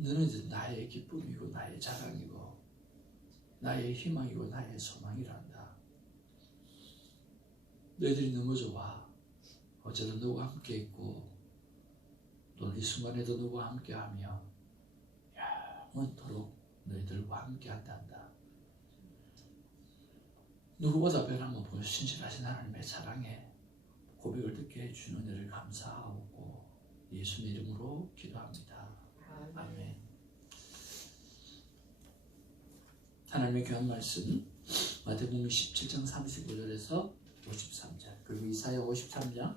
너는 나의 기쁨이고 나의 자랑이고 나의 희망이고 나의 소망이란다. 너희들이 너무 좋아. 어제도 너와 함께 있고 또 이 순간에도 너와 함께하며 영원토록 너희들과 함께한단다. 누구보다 변함없고 신실하신 하나님의 사랑에 고백을 듣게 해주는 은혜를 감사하고 예수님 이름으로 기도합니다. 아멘. 하나님의 귀한 말씀 마태복음 17장 35절에서 53절 그리고 이사야 53장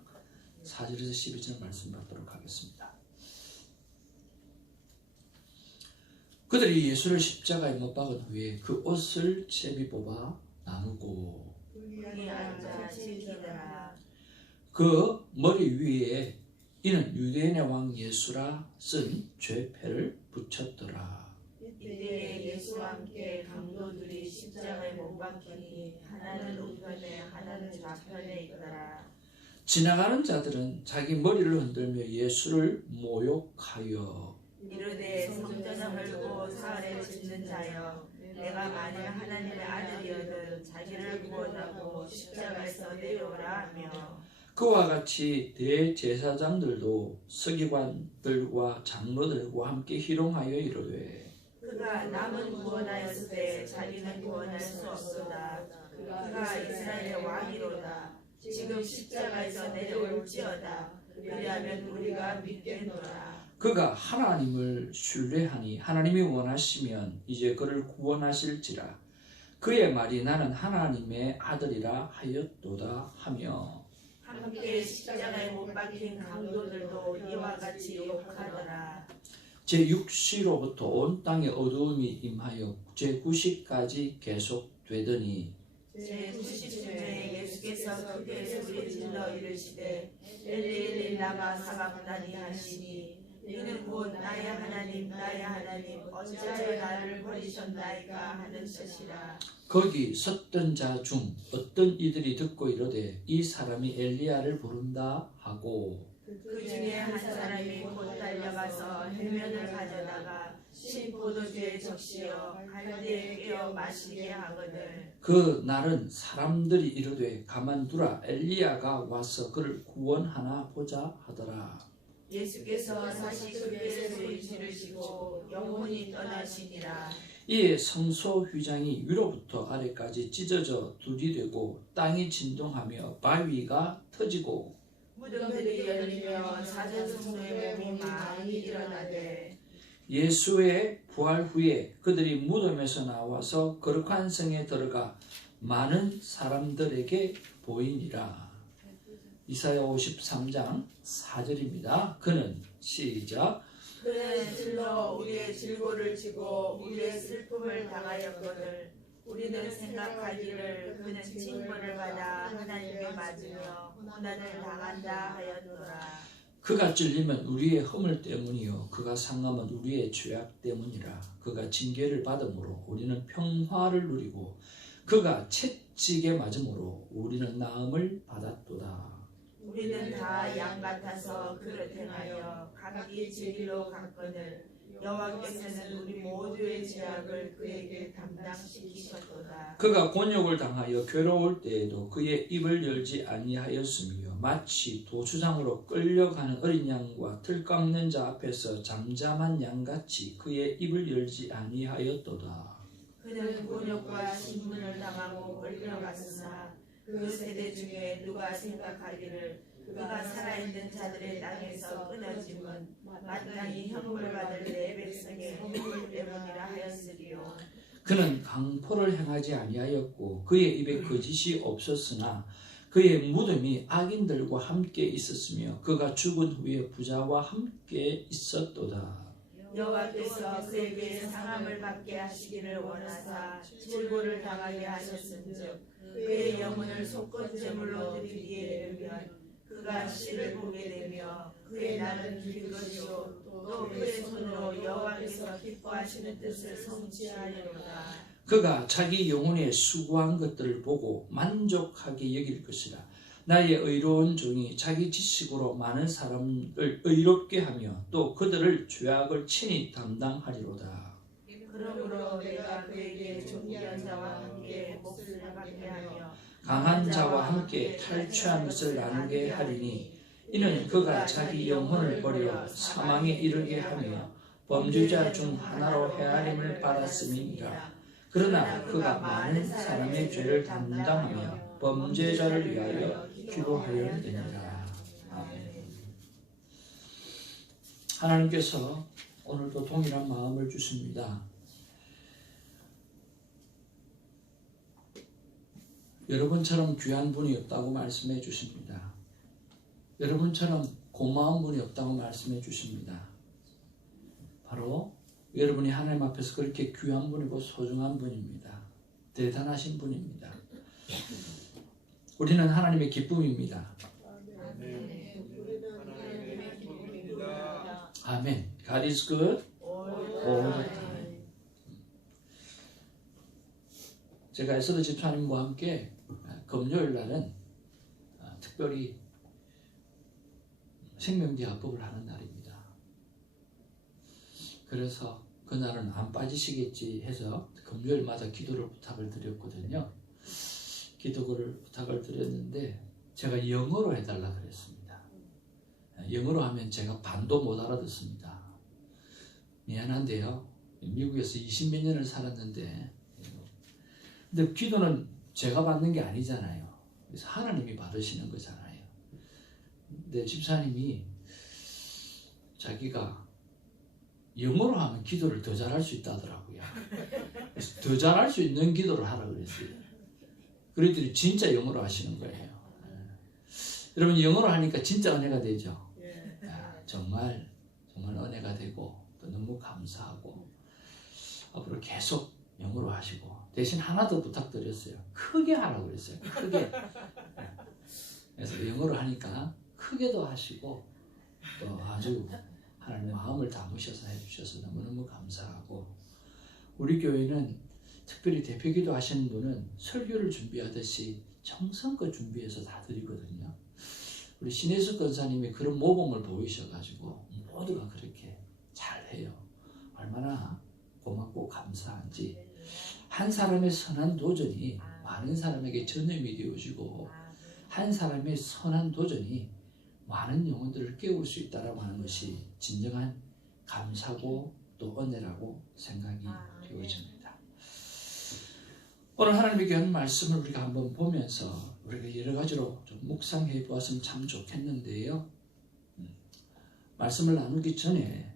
4절에서 12절 말씀 받도록 하겠습니다. 그들이 예수를 십자가에 못 박은 후에 그 옷을 채비 뽑아 나누고 그 머리 위에 이는 유대인의 왕 예수라 쓴 죄패를 붙였더라. 이때 예수와 함께 강도들이 십자가에 못 박히니 하나는 우편에 하나는 좌편에 있더라. 지나가는 자들은 자기 머리를 흔들며 예수를 모욕하여 이르되 성전을 헐고 사흘에 짓는 자여, 내가 만일 하나님의 아들이어든 자기를 구원하고 십자가에서 내려오라 하며, 그와 같이 대제사장들도 서기관들과 장로들과 함께 희롱하여 이르되 그가 남은 구원하였을 때 자기는 구원할 수 없도다. 그가 이스라엘의 왕이로다. 지금 십자가에서 내려올지어다. 그리하면 우리가 믿겠노라. 그가 하나님을 신뢰하니 하나님이 원하시면 이제 그를 구원하실지라. 그의 말이 나는 하나님의 아들이라 하였도다 하며, 함께 십자가에 못 박힌 강도들도 이와 같이 욕하더라. 제6시로부터 온 땅에 어두움이 임하여 제9시까지 계속되더니 제90쯤에 예수께서 크게 소리 질러 이르시되 엘리 엘리 라마 사박다니 하시니, 이는 곧 나의 하나님 나의 하나님 어찌하여 나를 버리셨나이까 하는 뜻이라. 거기 섰던 자 중 어떤 이들이 듣고 이르되 이 사람이 엘리야를 부른다 하고, 그 중에 한 사람이 곧 달려가서 해면을 가져다가 신 포도주에 적시어 갈대에 깨어 마시게 하거늘. 그 날은 사람들이 이르되 가만두라, 엘리야가 와서 그를 구원하나 보자 하더라. 예수께서 다시 크게 소리 지르시고 영혼이 떠나시니라. 이에 성소 휘장이 위로부터 아래까지 찢어져 둘이 되고 땅이 진동하며 바위가 터지고 무덤들이 열리며 사전 성도의 몸이 많이 일어나되, 예수의 부활 후에 그들이 무덤에서 나와서 거룩한 성에 들어가 많은 사람들에게 보이니라. 이사야 53장 4절입니다. 그는 시작. 그는 질러 우리의 질고를 지고 우리의 슬픔을 당하였거늘 우리는 생각하기를 그는 징벌을 받아 하나님께 맞으며 고난을 당한다 하였노라. 그가 찔리면 우리의 허물 때문이요 그가 상함은 우리의 죄악 때문이라. 그가 징계를 받음으로 우리는 평화를 누리고 그가 채찍에 맞음으로 우리는 나음을 받았도다. 우리는 다 양 같아서 그릇 행하여 각기 제 길로 갔거늘 여호와께서는 우리 모두의 죄악을 그에게 담당시키셨도다. 그가 곤욕을 당하여 괴로울 때에도 그의 입을 열지 아니하였으며 마치 도주장으로 끌려가는 어린 양과 틀 깎는 자 앞에서 잠잠한 양같이 그의 입을 열지 아니하였도다. 그는 곤욕과 신문을 당하고 끌려갔으나 그 세대 중에 누가 생각하기를 그가 살아있는 자들의 땅에서 끊어짐은 마땅히 형벌 받을 내 백성의 허물 때문이라 하였으리요. 그는 강포를 행하지 아니하였고 그의 입에 거짓이 없었으나 그의 무덤이 악인들과 함께 있었으며 그가 죽은 후에 부자와 함께 있었도다. 여호와께서 그에게 상함을 받게 하시기를 원하사 질고를 당하게 하셨은즉 그의 영혼을 속건 제물로 드리기에 이르면 그가 씨를 보게 되며 그의 날은 길 것이요 또 그의 손으로 여호와께서 기뻐하시는 뜻을 성취하리로다. 그가 자기 영혼에 수고한 것들을 보고 만족하게 여길 것이라. 나의 의로운 종이 자기 지식으로 많은 사람을 의롭게 하며 또 그들을 죄악을 친히 담당하리로다. 그러므로 내가 그에게 존귀한 자와 함께 몫을 나누게 하며 강한 자와 함께 탈취한 것을 나누게 하리니 이는 그가 자기 영혼을 버려 사망에 이르게 하며 범죄자 중 하나로 헤아림을 받았음이니라. 그러나 그가 많은 사람의 죄를 담당하며 범죄자를 위하여 기도하였느니라. 아멘. 하나님께서 오늘도 동일한 마음을 주십니다. 여러분처럼 귀한 분이 없다고 말씀해 주십니다. 여러분처럼 고마운 분이 없다고 말씀해 주십니다. 바로 여러분이 하나님 앞에서 그렇게 귀한 분이고 소중한 분입니다. 대단하신 분입니다. 우리는 하나님의 기쁨입니다. 아멘. God is good all the time. 제가 에스더 집사님과 함께 금요일 날은 특별히 생명기 합법을 하는 날입니다. 그래서 그날은 안 빠지시겠지 해서 금요일마다 기도를 부탁을 드렸거든요. 기도를 부탁을 드렸는데 제가 영어로 해달라 그랬습니다. 영어로 하면 제가 반도 못 알아듣습니다. 미안한데요. 미국에서 20몇 년을 살았는데 근데 기도는 제가 받는 게 아니잖아요. 그래서 하나님이 받으시는 거잖아요. 근데 집사님이 자기가 영어로 하면 기도를 더 잘할 수 있다더라고요. 그래서 더 잘할 수 있는 기도를 하라 그랬어요. 그랬더니 진짜 영어로 하시는 거예요. 여러분 영어로 하니까 진짜 은혜가 되죠. 야, 정말 은혜가 되고 또 너무 감사하고 앞으로 계속 영어로 하시고 대신 하나 더 부탁드렸어요. 크게 하라고 그랬어요. 크게. 그래서 영어로 하니까 크게도 하시고 또 아주 하나님 마음을 담으셔서 해주셔서 너무너무 감사하고 우리 교회는 특별히 대표기도 하시는 분은 설교를 준비하듯이 정성껏 준비해서 다 드리거든요. 우리 신혜숙 권사님이 그런 모범을 보이셔가지고 모두가 그렇게 잘해요. 얼마나 고맙고 감사한지 한 사람의 선한 도전이 많은 사람에게 전염이 되어지고 한 사람의 선한 도전이 많은 영혼들을 깨울 수 있다고 하는 것이 진정한 감사고 또 은혜라고 생각이 되어집니다. 오늘 하나님께 하는 말씀을 우리가 한번 보면서 우리가 여러 가지로 좀 묵상해 보았으면 참 좋겠는데요. 말씀을 나누기 전에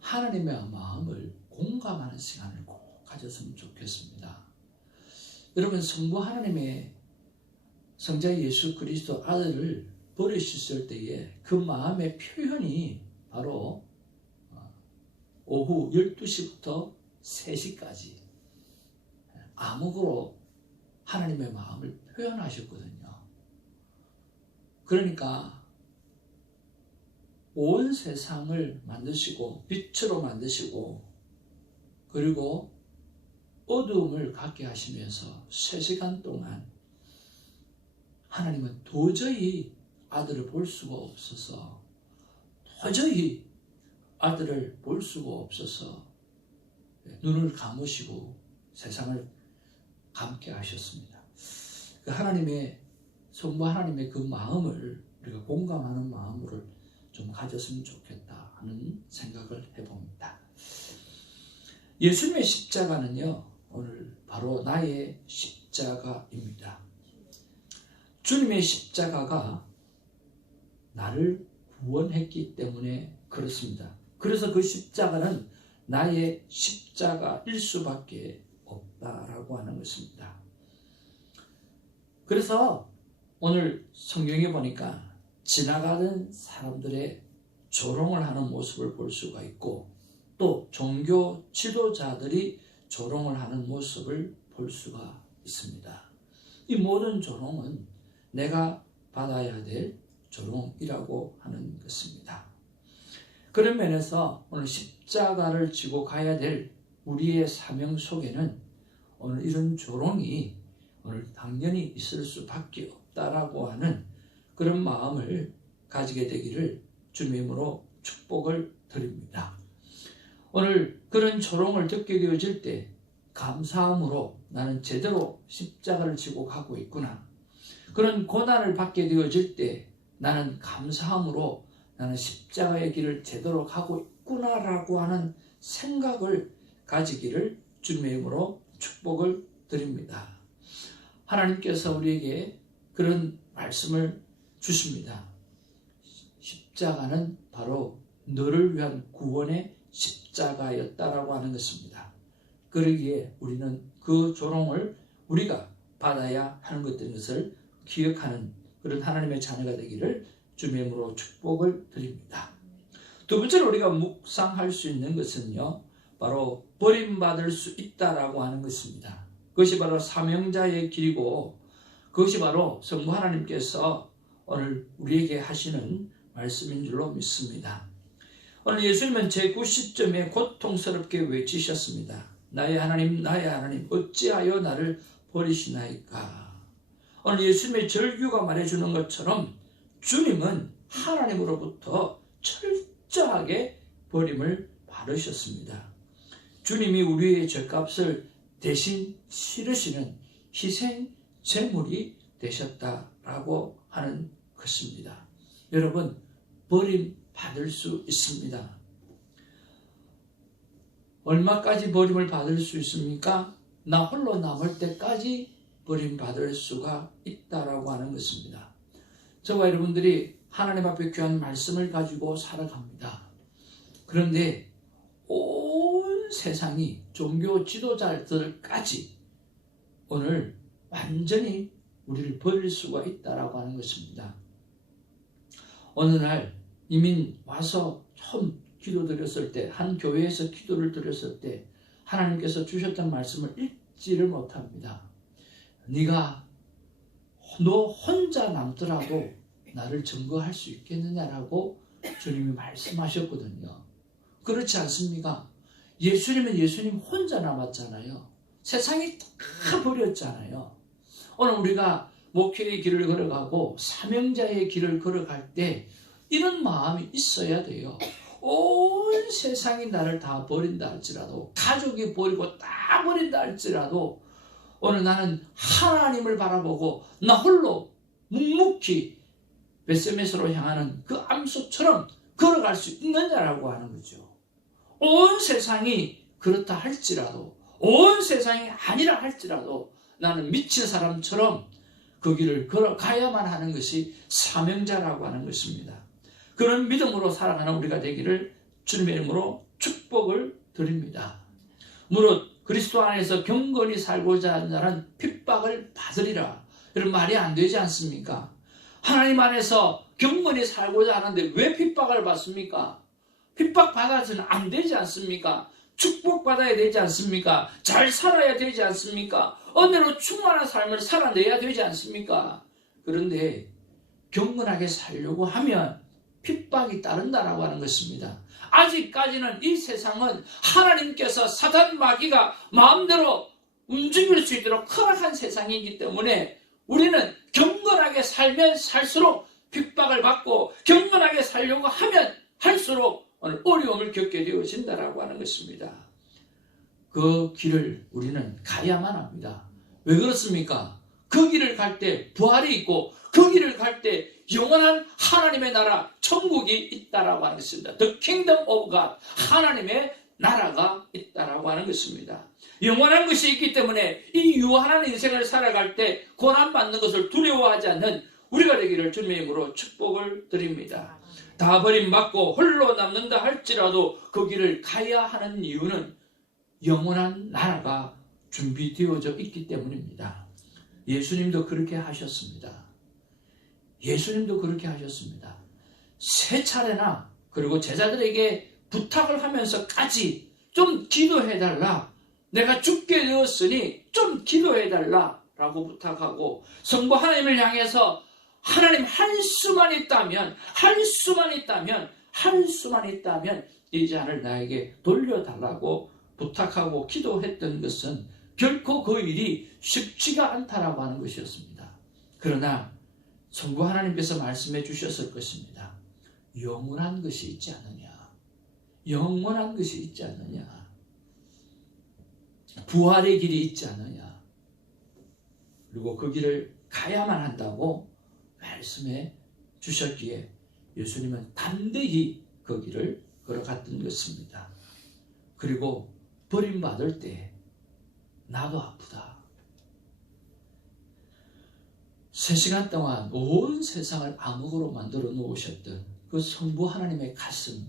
하나님의 마음을 공감하는 시간을 꼭 가졌으면 좋겠습니다. 여러분 성부 하나님의 성자 예수 그리스도 아들을 버리셨을 때에 그 마음의 표현이 바로 오후 12시부터 3시까지 암흑으로 하나님의 마음을 표현하셨거든요. 그러니까 온 세상을 만드시고 빛으로 만드시고 그리고 어두움을 갖게 하시면서 3시간 동안 하나님은 도저히 아들을 볼 수가 없어서 도저히 아들을 볼 수가 없어서 눈을 감으시고 세상을 감게 하셨습니다. 그 하나님의 성부 하나님의 그 마음을 우리가 공감하는 마음을 좀 가졌으면 좋겠다 하는 생각을 해봅니다. 예수님의 십자가는요 오늘 바로 나의 십자가입니다. 주님의 십자가가 나를 구원했기 때문에 그렇습니다. 그래서 그 십자가는 나의 십자가일 수밖에 없다라고 하는 것입니다. 그래서 오늘 성경에 보니까 지나가는 사람들의 조롱을 하는 모습을 볼 수가 있고 또 종교 지도자들이 조롱을 하는 모습을 볼 수가 있습니다. 이 모든 조롱은 내가 받아야 될 조롱이라고 하는 것입니다. 그런 면에서 오늘 십자가를 지고 가야 될 우리의 사명 속에는 오늘 이런 조롱이 오늘 당연히 있을 수밖에 없다라고 하는 그런 마음을 가지게 되기를 주님의 이름으로 축복을 드립니다. 오늘 그런 조롱을 듣게 되어질 때 감사함으로 나는 제대로 십자가를 지고 가고 있구나. 그런 고난을 받게 되어질 때 나는 감사함으로 나는 십자가의 길을 제대로 가고 있구나라고 하는 생각을 가지기를 주님의 이름으로 축복을 드립니다. 하나님께서 우리에게 그런 말씀을 주십니다. 십자가는 바로 너를 위한 구원의 십자가였다라고 하는 것입니다. 그러기에 우리는 그 조롱을 우리가 받아야 하는 것을 기억하는 그런 하나님의 자녀가 되기를 주님의 이름으로 축복을 드립니다. 두 번째로 우리가 묵상할 수 있는 것은요, 바로 버림받을 수 있다라고 하는 것입니다. 그것이 바로 사명자의 길이고, 그것이 바로 성부 하나님께서 오늘 우리에게 하시는 말씀인 줄로 믿습니다. 오늘 예수님은 제90점에 고통스럽게 외치셨습니다. 나의 하나님, 나의 하나님, 어찌하여 나를 버리시나이까. 오늘 예수님의 절규가 말해주는 것처럼 주님은 하나님으로부터 철저하게 버림을 받으셨습니다. 주님이 우리의 죄값을 대신 치르시는 희생 제물이 되셨다라고 하는 것입니다. 여러분, 버림받을 수 있습니다. 얼마까지 버림을 받을 수 있습니까? 나 홀로 남을 때까지 버림받을 수가 있다라고 하는 것입니다. 저와 여러분들이 하나님 앞에 귀한 말씀을 가지고 살아갑니다. 그런데 온 세상이 종교 지도자들까지 오늘 완전히 우리를 버릴 수가 있다라고 하는 것입니다. 어느 날 이민 와서 처음 기도드렸을 때, 한 교회에서 기도를 드렸을 때 하나님께서 주셨던 말씀을 읽지를 못합니다. 너 혼자 남더라도 나를 증거할 수 있겠느냐라고 주님이 말씀하셨거든요. 그렇지 않습니까? 예수님은 예수님 혼자 남았잖아요. 세상이 다 버렸잖아요. 오늘 우리가 목회의 길을 걸어가고 사명자의 길을 걸어갈 때 이런 마음이 있어야 돼요. 온 세상이 나를 다 버린다 할지라도, 가족이 버리고 다 버린다 할지라도 오늘 나는 하나님을 바라보고 나 홀로 묵묵히 벳세메스로 향하는 그 암소처럼 걸어갈 수 있느냐라고 하는 거죠. 온 세상이 그렇다 할지라도, 온 세상이 아니라 할지라도 나는 미친 사람처럼 그 길을 걸어가야만 하는 것이 사명자라고 하는 것입니다. 그런 믿음으로 살아가는 우리가 되기를 주님의 이름으로 축복을 드립니다. 무릇 그리스도 안에서 경건히 살고자 하는 자는 핍박을 받으리라. 이런 말이 안 되지 않습니까? 하나님 안에서 경건히 살고자 하는데 왜 핍박을 받습니까? 핍박받아서는 안 되지 않습니까? 축복받아야 되지 않습니까? 잘 살아야 되지 않습니까? 은혜로 충만한 삶을 살아내야 되지 않습니까? 그런데 경건하게 살려고 하면 핍박이 따른다라고 하는 것입니다. 아직까지는 이 세상은 하나님께서 사단 마귀가 마음대로 움직일 수 있도록 허락한 세상이기 때문에 우리는 경건하게 살면 살수록 핍박을 받고 경건하게 살려고 하면 할수록 어려움을 겪게 되어진다라고 하는 것입니다. 그 길을 우리는 가야만 합니다. 왜 그렇습니까? 그 길을 갈 때 부활이 있고 그 길을 갈 때 영원한 하나님의 나라 천국이 있다라고 하는 것입니다. The Kingdom of God, 하나님의 나라가 있다라고 하는 것입니다. 영원한 것이 있기 때문에 이 유한한 인생을 살아갈 때 고난받는 것을 두려워하지 않는 우리가 되기를 주님의 이름으로 축복을 드립니다. 다 버림받고 홀로 남는다 할지라도 그 길을 가야 하는 이유는 영원한 나라가 준비되어져 있기 때문입니다. 예수님도 그렇게 하셨습니다. 예수님도 그렇게 하셨습니다. 세 차례나 그리고 제자들에게 부탁을 하면서까지 좀 기도해달라. 내가 죽게 되었으니 좀 기도해달라 라고 부탁하고 성부 하나님을 향해서 하나님 할 수만 있다면 이 잔을 나에게 돌려달라고 부탁하고 기도했던 것은 결코 그 일이 쉽지가 않다라고 하는 것이었습니다. 그러나 성부 하나님께서 말씀해 주셨을 것입니다. 영원한 것이 있지 않느냐. 영원한 것이 있지 않느냐. 부활의 길이 있지 않느냐. 그리고 그 길을 가야만 한다고 말씀해 주셨기에 예수님은 담대히 그 길을 걸어갔던 것입니다. 그리고 버림받을 때 나도 아프다. 3시간 동안 온 세상을 암흑으로 만들어 놓으셨던 그 성부 하나님의 가슴,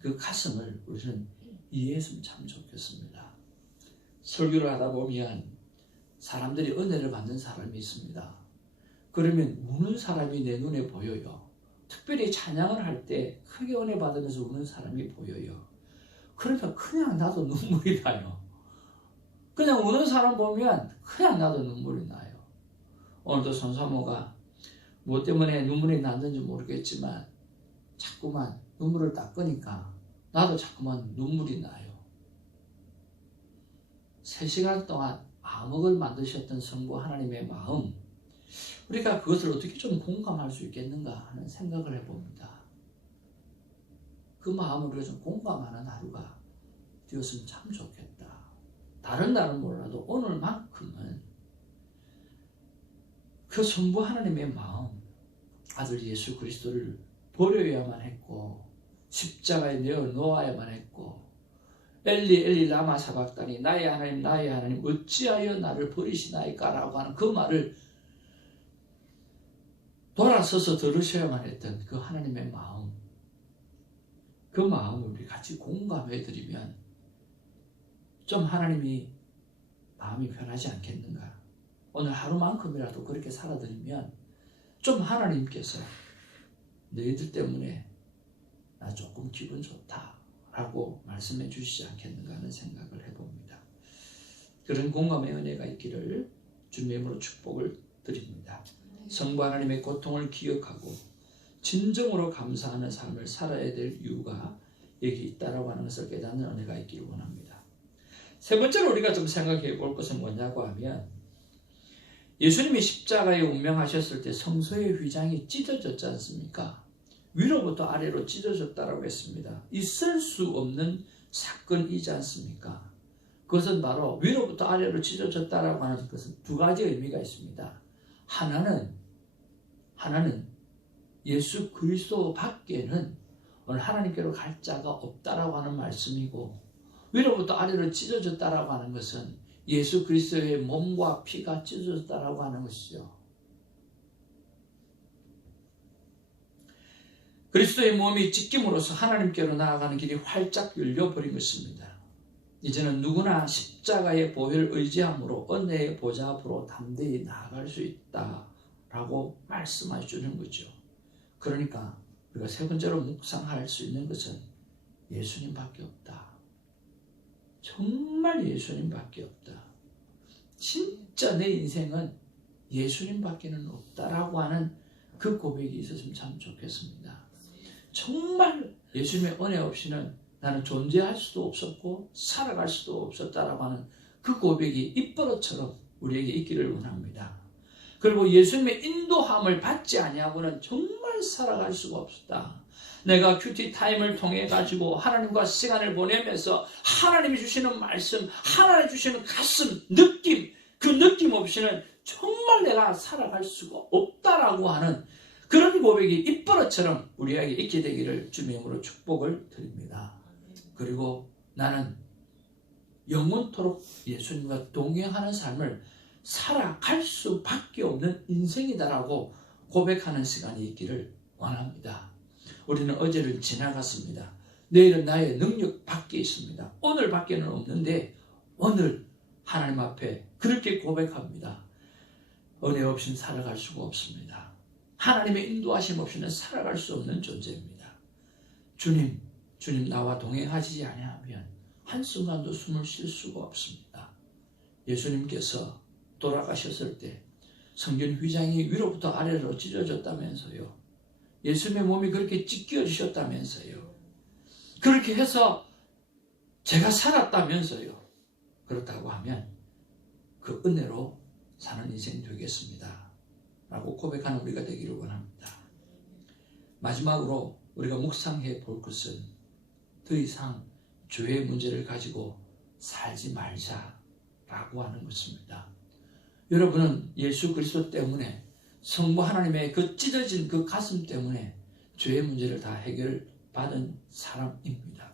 그 가슴을 우리는 이해했으면 참 좋겠습니다. 설교를 하다 보면 사람들이 은혜를 받는 사람이 있습니다. 그러면 우는 사람이 내 눈에 보여요. 특별히 찬양을 할 때 크게 은혜 받으면서 우는 사람이 보여요. 그러니까 그냥 나도 눈물이 나요. 그냥 우는 사람 보면 그냥 나도 눈물이 나요. 오늘도 손사모가 뭐 때문에 눈물이 났는지 모르겠지만 자꾸만 눈물을 닦으니까 나도 자꾸만 눈물이 나요. 3시간 동안 암흑을 만드셨던 성부 하나님의 마음, 우리가 그것을 어떻게 좀 공감할 수 있겠는가 하는 생각을 해봅니다. 그 마음을 우리가 좀 공감하는 하루가 되었으면 참 좋겠다. 다른 날은 몰라도 오늘만큼은 그 성부 하나님의 마음, 아들 예수 그리스도를 버려야만 했고 십자가에 내어 놓아야만 했고 엘리 엘리 라마 사박다니 나의 하나님 어찌하여 나를 버리시나이까 라고 하는 그 말을 돌아서서 들으셔야만 했던 그 하나님의 마음, 그 마음을 우리 같이 공감해 드리면 좀 하나님이 마음이 편하지 않겠는가. 오늘 하루만큼이라도 그렇게 살아드리면 좀 하나님께서 너희들 때문에 나 조금 기분 좋다 라고 말씀해 주시지 않겠는가 하는 생각을 해봅니다. 그런 공감의 은혜가 있기를 주님의 이름으로 축복을 드립니다. 성부 하나님의 고통을 기억하고 진정으로 감사하는 삶을 살아야 될 이유가 여기 있다라고 하는 것을 깨닫는 은혜가 있기를 원합니다. 세 번째로 우리가 좀 생각해 볼 것은 뭐냐고 하면 예수님이 십자가에 운명하셨을 때 성소의 휘장이 찢어졌지 않습니까? 위로부터 아래로 찢어졌다라고 했습니다. 있을 수 없는 사건이지 않습니까? 그것은 바로 위로부터 아래로 찢어졌다라고 하는 것은 두 가지 의미가 있습니다. 하나는 예수 그리스도 밖에는 오늘 하나님께로 갈 자가 없다라고 하는 말씀이고, 위로부터 아래로 찢어졌다라고 하는 것은 예수 그리스도의 몸과 피가 찢어졌다라고 하는 것이죠. 그리스도의 몸이 찢김으로써 하나님께로 나아가는 길이 활짝 열려버린 것입니다. 이제는 누구나 십자가의 보혈을 의지함으로 은혜의 보좌 앞으로 담대히 나아갈 수 있다라고 말씀하시는 거죠. 그러니까 우리가 세 번째로 묵상할 수 있는 것은 예수님밖에 없다. 정말 예수님밖에 없다. 진짜 내 인생은 예수님밖에는 없다라고 하는 그 고백이 있었으면 참 좋겠습니다. 정말 예수님의 은혜 없이는 나는 존재할 수도 없었고 살아갈 수도 없었다라고 하는 그 고백이 입버릇처럼 우리에게 있기를 원합니다. 그리고 예수님의 인도함을 받지 아니하고는 정말 살아갈 수가 없었다. 내가 큐티 타임을 통해 가지고 하나님과 시간을 보내면서 하나님이 주시는 말씀, 하나님 주시는 가슴, 느낌, 그 느낌 없이는 정말 내가 살아갈 수가 없다라고 하는 그런 고백이 입버릇처럼 우리에게 있게 되기를 주님의 이름으로 축복을 드립니다. 그리고 나는 영원토록 예수님과 동행하는 삶을 살아갈 수밖에 없는 인생이다라고 고백하는 시간이 있기를 원합니다. 우리는 어제를 지나갔습니다. 내일은 나의 능력 밖에 있습니다. 오늘 밖에는 없는데 오늘 하나님 앞에 그렇게 고백합니다. 은혜 없이는 살아갈 수가 없습니다. 하나님의 인도하심 없이는 살아갈 수 없는 존재입니다. 주님 나와 동행하시지 아니하면 한순간도 숨을 쉴 수가 없습니다. 예수님께서 돌아가셨을 때 성전 휘장이 위로부터 아래로 찢어졌다면서요. 예수님의 몸이 그렇게 찢겨지셨다면서요. 그렇게 해서 제가 살았다면서요. 그렇다고 하면 그 은혜로 사는 인생 되겠습니다 라고 고백하는 우리가 되기를 원합니다. 마지막으로 우리가 묵상해 볼 것은 더 이상 죄의 문제를 가지고 살지 말자라고 하는 것입니다. 여러분은 예수 그리스도 때문에 성부 하나님의 그 찢어진 그 가슴 때문에 죄의 문제를 다 해결받은 사람입니다.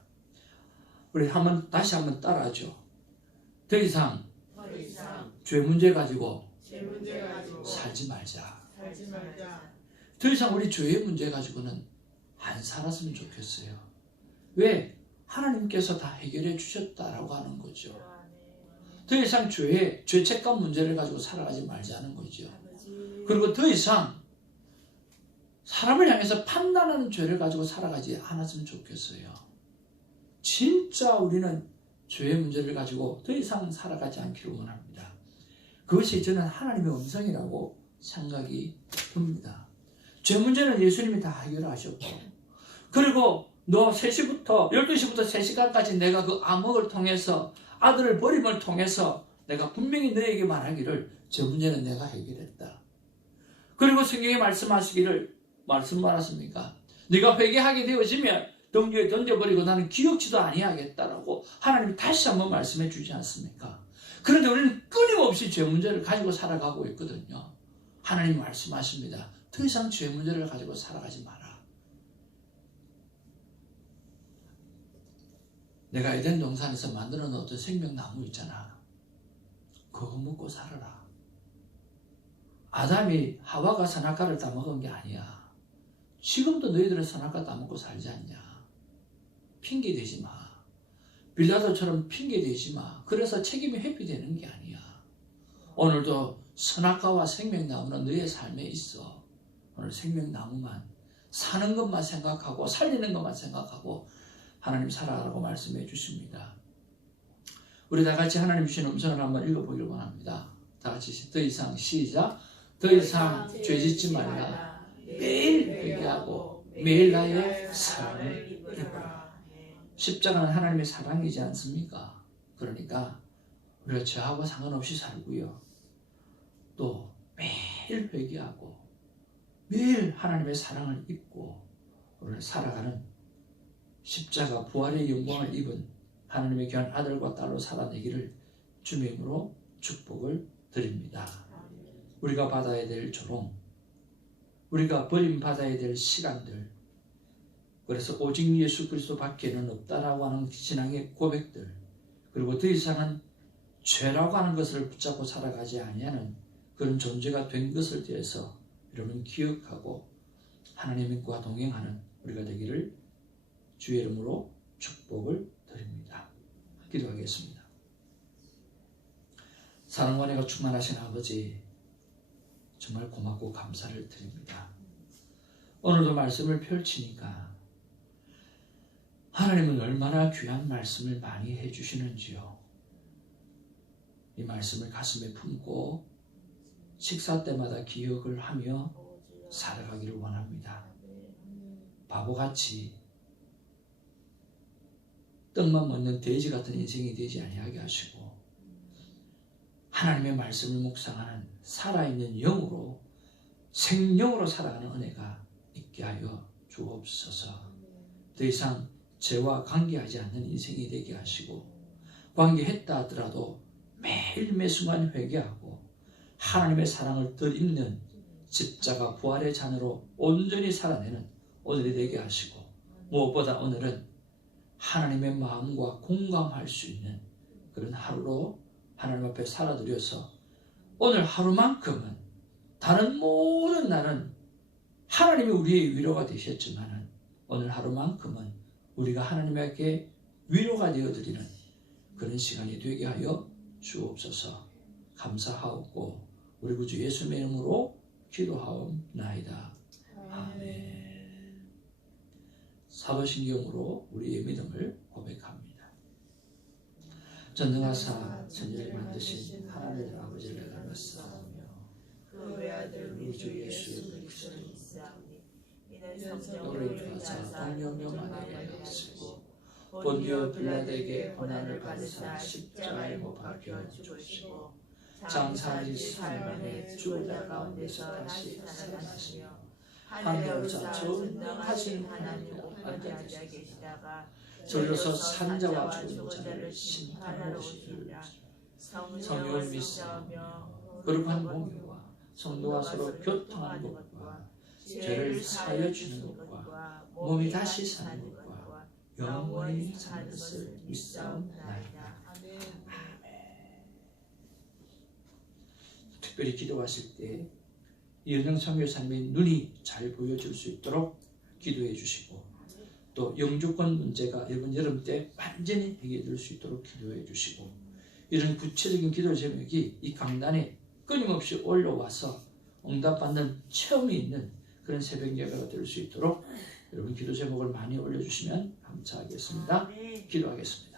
우리 다시 한번 따라하죠. 더 이상 죄 문제 가지고 살지 말자. 더 이상 우리 죄의 문제 가지고는 안 살았으면 좋겠어요. 왜? 하나님께서 다 해결해 주셨다라고 하는 거죠. 더 이상 죄책감 문제를 가지고 살아가지 말자는 거죠. 그리고 더 이상 사람을 향해서 판단하는 죄를 가지고 살아가지 않았으면 좋겠어요. 진짜 우리는 죄의 문제를 가지고 더 이상 살아가지 않기를 원합니다. 그것이 저는 하나님의 음성이라고 생각이 듭니다. 죄 문제는 예수님이 다 해결하셨고, 그리고 너 3시부터 12시부터 3시간까지 내가 그 암흑을 통해서 아들을 버림을 통해서 내가 분명히 너에게 말하기를 죄 문제는 내가 해결했다. 그리고 성경에 말씀 말했습니까? 네가 회개하게 되어지면 덩기에 던져버리고 나는 기억지도 아니하겠다라고 하나님이 다시 한번 말씀해 주지 않습니까? 그런데 우리는 끊임없이 죄 문제를 가지고 살아가고 있거든요. 하나님 말씀하십니다. 더 이상 죄 문제를 가지고 살아가지 마라. 내가 에덴 동산에서 만들어 놓았던 생명나무 있잖아. 그거 먹고 살아라. 아담이 하와가 선악과를 다 먹은 게 아니야. 지금도 너희들은 선악과 다 먹고 살지 않냐. 핑계 대지 마. 빌라도처럼 핑계 대지 마. 그래서 책임이 회피되는 게 아니야. 오늘도 선악과와 생명나무는 너의 삶에 있어. 오늘 생명나무만 사는 것만 생각하고 살리는 것만 생각하고 하나님 살아가라고 말씀해 주십니다. 우리 다 같이 하나님 주신 음성을 한번 읽어보길 원합니다. 다 같이 더 이상 시작. 더 이상 죄짓지 말라. 매일 회개하고 매일 나의 사랑을 입어라. 십자가는 하나님의 사랑이지 않습니까? 그러니까 우리가 죄하고 상관없이 살고요. 또 매일 회개하고 매일 하나님의 사랑을 입고 오늘 살아가는 십자가 부활의 영광을 입은 하나님의 귀한 아들과 딸로 살아내기를 주님의 이름으로 축복을 드립니다. 우리가 받아야 될 조롱, 우리가 버림받아야 될 시간들, 그래서 오직 예수 그리스도 밖에는 없다라고 하는 신앙의 고백들, 그리고 더 이상은 죄라고 하는 것을 붙잡고 살아가지 아니하는 그런 존재가 된 것을 대해서 여러분 기억하고 하나님과 동행하는 우리가 되기를 주의 이름으로 축복을 드립니다. 기도하겠습니다. 사랑과 은혜가 충만하신 아버지, 정말 고맙고 감사를 드립니다. 오늘도 말씀을 펼치니까 하나님은 얼마나 귀한 말씀을 많이 해주시는지요. 이 말씀을 가슴에 품고 식사 때마다 기억을 하며 살아가기를 원합니다. 바보같이 떡만 먹는 돼지 같은 인생이 되지 아니하게 하시고 하나님의 말씀을 묵상하는 살아있는 영으로 생명으로 살아가는 은혜가 있게 하여 주옵소서. 더 이상 죄와 관계하지 않는 인생이 되게 하시고 관계했다 하더라도 매일 매순간 회개하고 하나님의 사랑을 덧입는 십자가 부활의 잔으로 온전히 살아내는 오늘이 되게 하시고 무엇보다 오늘은 하나님의 마음과 공감할 수 있는 그런 하루로 하나님 앞에 살아드려서 오늘 하루만큼은 다른 모든 날은 하나님이 우리의 위로가 되셨지만 오늘 하루만큼은 우리가 하나님에게 위로가 되어드리는 그런 시간이 되게 하여 주옵소서. 감사하옵고 우리 구주 예수님의 이름으로 기도하옵나이다. 아멘. 사도신경으로 우리의 믿음을 고백합니다. 전능하사 천지를 만드신 하나님 아버지를 닮았사오며 그 외아들 우리 주 예수 그리스도를 믿사오니 이는 성령으로 인하사 동명령만에 쓰고 본디오 빌라도에게 고난을 받으사 십자가에 못 박혀 죽으시고 장사지 삶에 죽은 자 가운데서 다시 살아나시며 하늘에 오사 전능하신 하나님도 앉아 계시다가 저리로서 산자와 죽은 자를 심판하러 오시리라. 성령을 믿사오며 거룩한 공의와 성도와 서로 교통하는 것과 죄를 사하여 주는 것과 몸이 다시 사는 것과 영원히 사는 것을 믿사옵나이다. 아멘. 특별히 기도하실 때 이은영 선교사님의 눈이 잘 보여줄 수 있도록 기도해 주시고, 또 영주권 문제가 이번 여름 때 완전히 해결될 수 있도록 기도해 주시고, 이런 구체적인 기도 제목이 이 강단에 끊임없이 올라와서 응답받는 체험이 있는 그런 새벽 예배가 될 수 있도록 여러분 기도 제목을 많이 올려주시면 감사하겠습니다. 기도하겠습니다.